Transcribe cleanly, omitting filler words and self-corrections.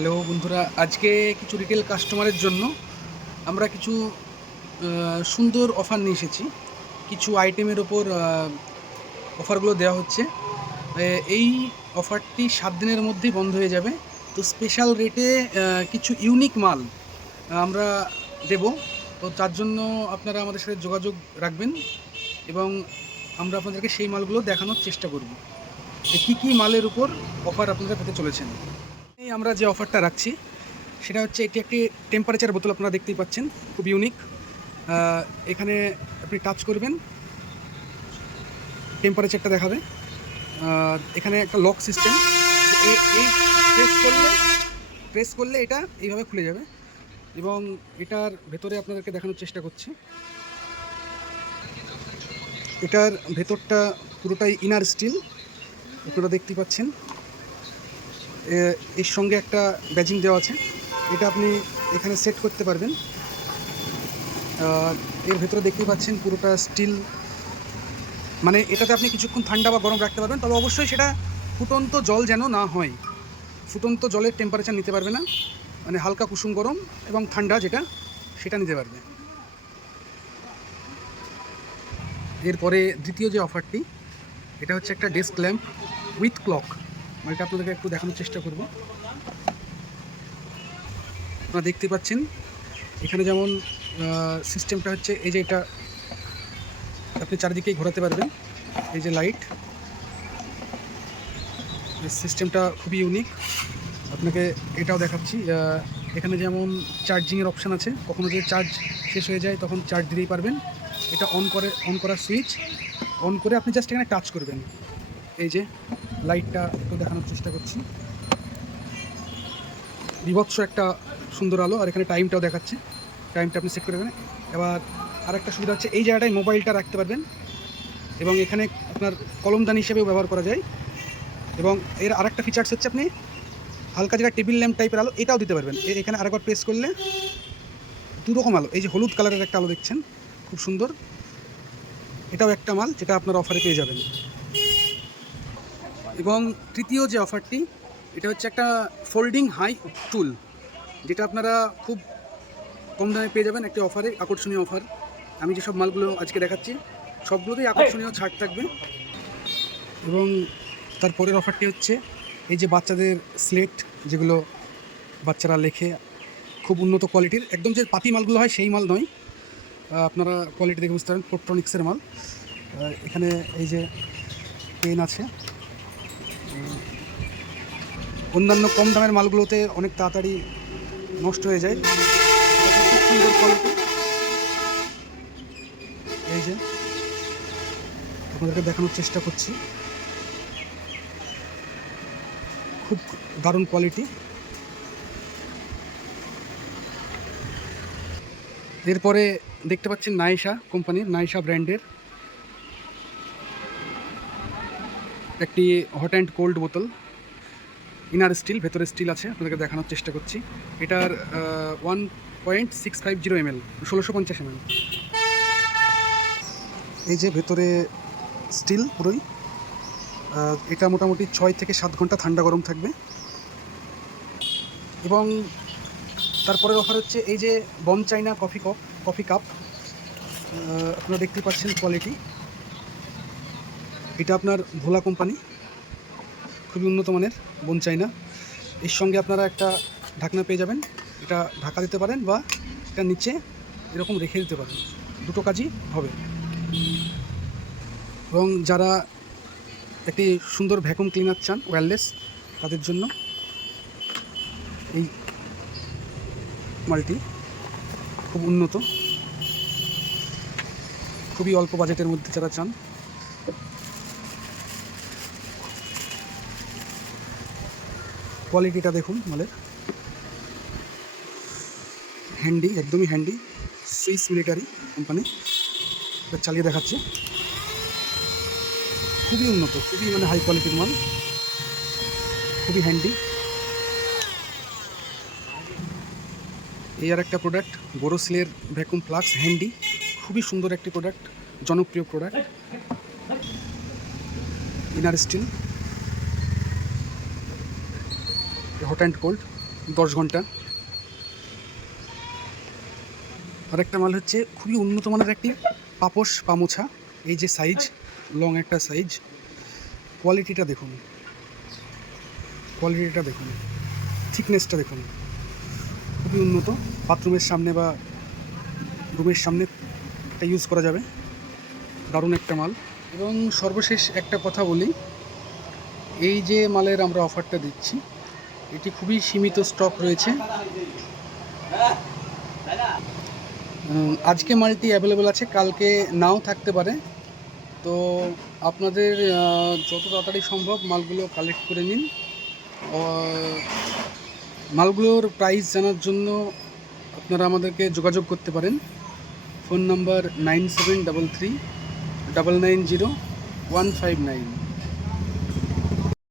Hello বন্ধুরা, আজকে কিছু রিটেল কাস্টমারের জন্য আমরা কিছু সুন্দর অফার নিয়ে এসেছি। কিছু আইটেমের ওপর অফারগুলো দেওয়া হচ্ছে। এই অফারটি 7 দিনের মধ্যেই বন্ধ হয়ে যাবে। তো স্পেশাল রেটে কিছু ইউনিক মাল আমরা দেব। তো তার জন্য আপনারা আমাদের সাথে যোগাযোগ রাখবেন এবং আমরা আপনাদেরকে সেই মালগুলো দেখানোর চেষ্টা করব যে কী কী মালের উপর অফার আপনারা পেতে চলেছেন। এই আমরা যে অফারটা রাখছি সেটা হচ্ছে এটি একটি টেম্পারেচার বোতল, আপনারা দেখতেই পাচ্ছেন, খুব ইউনিক। এখানে আপনি টাচ করবেন, টেম্পারেচারটা দেখাবে। এখানে একটা লক সিস্টেম, এই প্রেস করলে এটা এইভাবে খুলে যাবে এবং এটার ভেতরে আপনাদেরকে দেখানোর চেষ্টা করছি। এটার ভেতরটা পুরোটাই ইনার স্টিল, আপনারা দেখতেই পাচ্ছেন। এর সঙ্গে একটা ব্যাজিং দেওয়া আছে, এটা আপনি এখানে সেট করতে পারবেন। এর ভেতরে দেখতেই পাচ্ছেন পুরোটা স্টিল, মানে এটাতে আপনি কিছুক্ষণ ঠান্ডা বা গরম রাখতে পারবেন, তবে অবশ্যই সেটা ফুটন্ত জল যেন না হয়। ফুটন্ত জলের টেম্পারেচার নিতে পারবে না, মানে হালকা কুসুম গরম এবং ঠান্ডা যেটা সেটা নিতে পারবে। এরপরে দ্বিতীয় যে অফারটি, এটা হচ্ছে একটা ডেস্ক ল্যাম্প উইথ ক্লক। মানে এটা আপনাদেরকে একটু দেখানোর চেষ্টা করব। আপনারা দেখতে পাচ্ছেন এখানে যেমন সিস্টেমটা হচ্ছে এই যে এটা আপনি চারিদিকেই ঘোরাতে পারবেন। এই যে লাইট, সিস্টেমটা খুবই ইউনিক। আপনাকে এটাও দেখাচ্ছি। এখানে যেমন চার্জিংয়ের অপশান আছে, কখনো যদি চার্জ শেষ হয়ে যায় তখন চার্জ দিতেই পারবেন। এটা অন করার সুইচ, অন করে আপনি জাস্ট এখানে টাচ করবেন। এই যে লাইটটা একটু দেখানোর চেষ্টা করছি, বিভৎস একটা সুন্দর আলো, আর এখানে টাইমটাও দেখাচ্ছে। টাইমটা আপনি সেট করে দেবেন। এবার আরেকটা সুবিধা হচ্ছে এই জায়গাটায় মোবাইলটা রাখতে পারবেন এবং এখানে আপনার কলমদানি হিসেবেও ব্যবহার করা যায়। এবং এর আরেকটা ফিচার্স হচ্ছে আপনি হালকা যেটা টেবিল ল্যাম্প টাইপের আলো এটাও দিতে পারবেন। এখানে আরেকবার প্রেস করলে দুরকম আলো, এই যে হলুদ কালারের একটা আলো দেখছেন, খুব সুন্দর। এটাও একটা মাল যেটা আপনারা অফারে পেয়ে যাবেন। এবং তৃতীয় যে অফারটি, এটা হচ্ছে একটা ফোল্ডিং হাই টুল, যেটা আপনারা খুব কম দামে পেয়ে যাবেন একটি অফারে, আকর্ষণীয় অফার। আমি যেসব মালগুলো আজকে দেখাচ্ছি সবগুলোতেই আকর্ষণীয় ছাড় থাকবে। এবং তারপরের অফারটি হচ্ছে এই যে বাচ্চাদের স্লেট, যেগুলো বাচ্চারা লেখে, খুব উন্নত কোয়ালিটির, একদম যে পাতি মালগুলো হয় সেই মাল নয়। আপনারা কোয়ালিটি দেখে বুঝতে পারেন, প্রোট্রনিক্সের মাল। এখানে এই যে পেন আছে, অন্যান্য কম দামের মালগুলোতে অনেক তাড়াতাড়ি নষ্ট হয়ে যায়, খুব সুন্দর কোয়ালিটি। এই যে আপনাদেরকে দেখানোর চেষ্টা করছি, খুব দারুণ কোয়ালিটি। এরপরে দেখতে পাচ্ছেন নাইসা কোম্পানির, নাইসা ব্র্যান্ডের একটি হট অ্যান্ড কোল্ড বোতল, ইনার স্টিল, ভেতরে স্টিল আছে। আপনাদেরকে দেখানোর চেষ্টা করছি। এটার 1.650 ml, 1650 ml। এই যে ভেতরে স্টিল পুরোই। এটা মোটামুটি 6 থেকে 7 ঘন্টা ঠান্ডা গরম থাকবে। এবং তারপরের অফার হচ্ছে এই যে বন চাইনা কফি কাপ। আপনারা দেখতে পাচ্ছেন কোয়ালিটি, এটা আপনার ভোলা কোম্পানি, খুবই উন্নত মানের বন চাইনা। এর সঙ্গে আপনারা একটা ঢাকনা পেয়ে যাবেন, এটা ঢাকা দিতে পারেন বা এটা নিচে এরকম রেখে দিতে পারেন, দুটো কাজই হবে। এবং যারা একটি সুন্দর ভ্যাকুম ক্লিনার চান ওয়্যারলেস, তাদের জন্য এই মালটি খুব উন্নত, খুবই অল্প বাজেটের মধ্যে যারা চান। কোয়ালিটিটা দেখুন মালের, হ্যান্ডি, একদমই হ্যান্ডি, সুইস মিলিটারি কোম্পানি। এটা চালিয়ে দেখাচ্ছে, খুবই উন্নত, খুবই মানে হাই কোয়ালিটির মাল, খুবই হ্যান্ডি। এই আর একটা প্রোডাক্ট, বোরোসিলের ভ্যাকুম ফ্লাক্স হ্যান্ডি, খুবই সুন্দর একটি প্রোডাক্ট, জনপ্রিয় product, inner steel, hot and cold. 10 ঘন্টা। আরেকটা মাল হচ্ছে খুবই উন্নত মানের একটি পাপোশ পামোছা, এই যে সাইজ, লং একটা সাইজ। কোয়ালিটিটা দেখুন, থিকনেসটা দেখুন, খুবই উন্নত। বাথরুমের সামনে বা রুমের সামনে এটা ইউজ করা যাবে, দারুণ একটা মাল। এবং সর্বশেষ একটা কথা বলি, এই যে মালের আমরা অফারটা দিচ্ছি এটি খুবই সীমিত স্টক রয়েছে। আজকে মালটি অ্যাভেলেবেল আছে, কালকে নাও থাকতে পারে। তো আপনাদের যত তাড়াতাড়ি সম্ভব মালগুলো কালেক্ট করে নিন। মালগুলোর প্রাইস জানার জন্য আপনারা আমাদেরকে যোগাযোগ করতে পারেন। Phone number 9733 990 159।